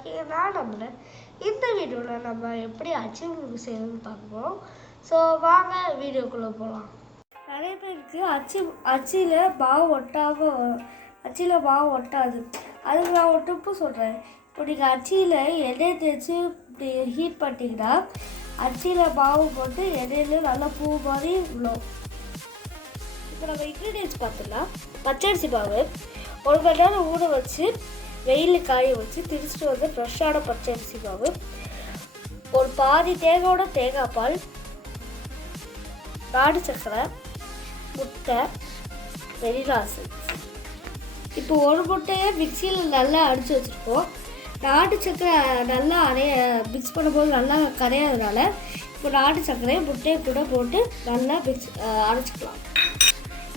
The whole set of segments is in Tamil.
இருக்கீங்க. நான் நம்புகிறேன் இந்த வீடியோவில் நம்ம எப்படி அச்சு முறுக்கு செய்யணும்னு பார்ப்போம். ஸோ வாங்க வீடியோக்குள்ளே போகலாம். நிறைய பேருக்கு அச்சியில் மாவு ஒட்டாது. அதுக்கு நான் ஒரு டிப்பு சொல்கிறேன். இப்போ நீங்கள் அச்சியில் எண்ணெய் தேய்ச்சி இப்படி ஹீட் பண்ணிட்டீங்கன்னா அச்சியில் மாவு போட்டு எண்ணெயில் நல்லா பூ மாதிரி விழும். இப்போ நம்ம இன்க்ரீடியன்ஸ் பார்த்துக்கலாம். பச்சரிசி மாவு 1 மணி நேரம் ஊற வச்சு வெயிலில் காய வச்சு திரிச்சிட்டு வந்து ஃப்ரெஷ்ஷான பச்சரிசி மாவு, ஒரு பாதி தேங்காயோட தேங்காய் பால், நாட்டு சக்கரை, முட்டை, வெனிலா எசன்ஸ். இப்போ ஒரு முட்டையை மிக்சியில் நல்லா அடித்து வச்சுருக்கோம். நாட்டு சக்கரை நல்லா மிக்ஸ் பண்ணும்போது நல்லா கரையாததுனால இப்போ நாட்டு சக்கரையை முட்டையை கூட போட்டு நல்லா அரைச்சிக்கலாம்.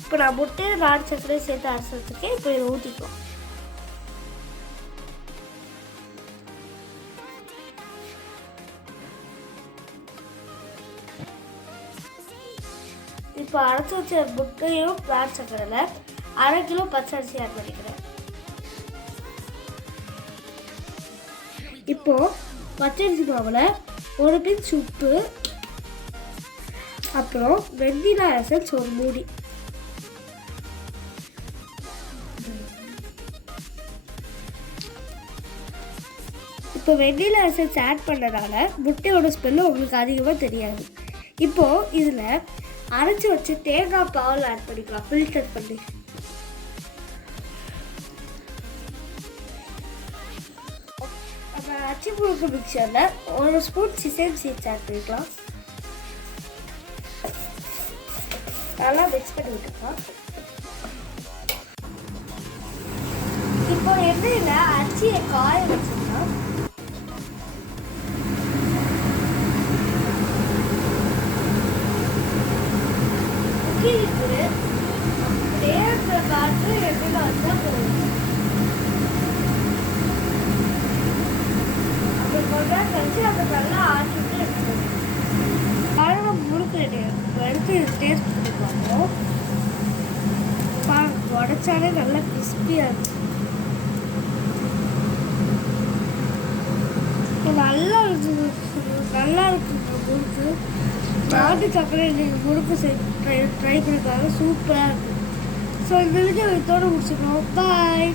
இப்போ நான் முட்டையை நாட்டு சக்கரையை சேர்த்து அரைச்சி வச்சுருக்கேன். இப்போ இதை ஊற்றிக்கலாம். இப்போ அரைச்சி வச்ச முட்டையும் நாட்டு சக்கரையில் 1/2 கிலோ பச்சரிசி ஆட் பண்ணிக்கிறேன். இப்போது பச்சரிசி மாவில் ஒரு பிஞ்ச் உப்பு, அப்புறம் வெண்ணிலா எசன்ஸ் ஒரு மூடி, இப்போ வெண்ணிலா எசன்ஸ் ஆட் பண்ணதால முட்டையோட ஸ்மெல்லு உங்களுக்கு அதிகமாக தெரியாது. இப்போது இதில் அரைச்சி வச்சு தேங்காய் பால் ஆட் பண்ணிக்கலாம், ஃபில்டர் பண்ணி. அப்புறம் அச்சு முறுக்கு மிக்சரில் 1 ஸ்பூன் சிசேம் சீட்ஸ் ஆட் பண்ணிக்கலாம். நல்லா மிக்ஸ் பண்ணி விட்டுக்கலாம். இப்போ எண்ணெயில் அச்சியை காய வச்சுக்கலாம். நேரத்தில் பார்த்து எண்ணெயில் வச்சா போதும். அப்படி கொஞ்சம் கழிச்சு அதை நல்லா ஆட்டிட்டு எடுத்துக்கணும். முறுக்கு எடுத்து டேஸ்ட் பண்ணி பார்ப்போம். உடைச்சாலே நல்லா கிறிஸ்பியாக இருக்கும். நல்லா இருக்கு முறுக்கு. நாட்டு சக்கரை முறுக்கு ட்ரை பண்ணிருக்காங்க, சூப்பராக இருக்குது. ஸோ இந்த வீடியோ இதோடு முடிச்சுக்கணும். பாய்.